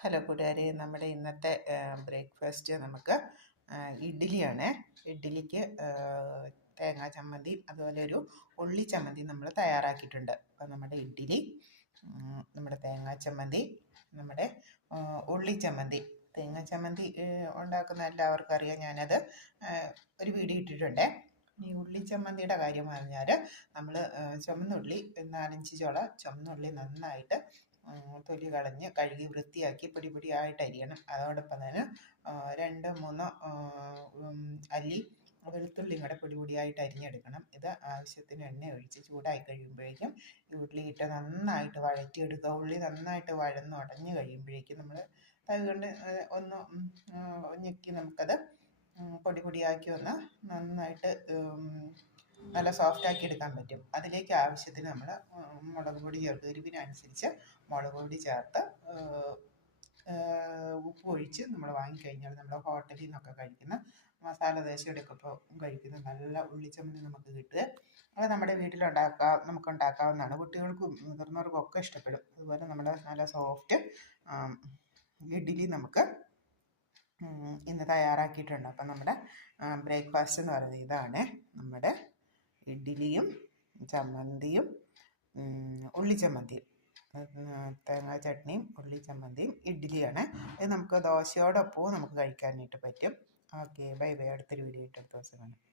Hello കൂട്ടുകാരെ നമ്മുടെ ഇന്നത്തെ ബ്രേക്ക്ഫാസ്റ്റ് നമുക്ക് ഇഡ്ഡലിയാണ്. ഇഡ്ഡലിക്ക് തേങ്ങാ ചമ്മന്തി അതുപോലെ ഒരു ഉള്ളി ചമ്മന്തി നമ്മൾ തയ്യാറാക്കിയിട്ടുണ്ട്. അപ്പോൾ നമ്മുടെ ഇഡ്ഡലി നമ്മുടെ തേങ്ങാ ചമ്മന്തി നമ്മുടെ ഉള്ളി ചമ്മന്തി. തേങ്ങാ ചമ്മന്തി ഉണ്ടാക്കുന്ന എല്ലാവർക്കും അറിയാം ഞാനത് ഒരു വീഡിയോ ഇട്ടിട്ടുണ്ട്. ഈ ഉള്ളി ചമ്മന്തിയുടെ കാര്യം പറഞ്ഞാൽ നമ്മൾ ചുമന്നുള്ളി നാലഞ്ച് ചോള ചുമന്നുള്ളി നന്നായിട്ട് തൊലി കളഞ്ഞ് കഴുകി വൃത്തിയാക്കി പൊടി പൊടിയായിട്ട് അരിയണം അതോടൊപ്പം തന്നെ രണ്ട് മൂന്ന് അല്ലി വെളുത്തുള്ളിയും കൂടെ പൊടി പൊടിയായിട്ട് അരിഞ്ഞെടുക്കണം. ഇത് ആവശ്യത്തിന് എണ്ണ ഒഴിച്ച് ചൂടായി കഴിയുമ്പോഴേക്കും ഈ ഉള്ളി ഇട്ട് നന്നായിട്ട് വഴറ്റിയെടുക്കുക. ഉള്ളി നന്നായിട്ട് വഴന്ന് ഉടഞ്ഞു കഴിയുമ്പോഴേക്കും നമ്മൾ തവി കൊണ്ട് ഒന്ന് ഞെക്കി നമുക്കത് പൊടി പൊടിയാക്കി ഒന്ന് നന്നായിട്ട് നല്ല സോഫ്റ്റ് ആക്കി എടുക്കാൻ പറ്റും. അതിലേക്ക് ആവശ്യത്തിന് നമ്മൾ മുളക് പൊടി ചേർത്ത് എരിവിനനുസരിച്ച് മുളക് പൊടി ചേർത്ത് ഉപ്പ് ഒഴിച്ച് നമ്മൾ വാങ്ങിക്കഴിഞ്ഞാൽ നമ്മൾ ഹോട്ടലിൽ നിന്നൊക്കെ കഴിക്കുന്ന മസാല ദോശയുടെയൊക്കെ ഇപ്പോൾ കഴിക്കുന്ന നല്ല ഉള്ളിച്ചമ്മന്തി നമുക്ക് കിട്ടുക. അത് നമ്മുടെ വീട്ടിലുണ്ടാക്കാം നമുക്ക് ഉണ്ടാക്കാവുന്നതാണ് കുട്ടികൾക്കും മുതിർന്നവർക്കും ഒക്കെ ഇഷ്ടപ്പെടും. അതുപോലെ നമ്മുടെ നല്ല സോഫ്റ്റ് ഇഡ്ഡലി നമുക്ക് ഇന്ന് തയ്യാറാക്കിയിട്ടുണ്ട്. അപ്പം നമ്മുടെ ബ്രേക്ക്ഫാസ്റ്റ് എന്ന് പറയുന്നത് ഇതാണ് നമ്മുടെ ഇഡ്ഡലിയും ചമ്മന്തിയും ഉള്ളി ചമ്മന്തിയും. തേങ്ങാ ചട്നിയും ഉള്ളി ചമ്മന്തിയും ഇഡ്ഡലിയാണ്. ഇത് നമുക്ക് ദോശയോടൊപ്പവും നമുക്ക് കഴിക്കാനായിട്ട് പറ്റും. ഓക്കെ ബൈ ബൈ അടുത്തൊരു വീഡിയോ ഇട്ട് അടുത്ത ദിവസം കാണാം.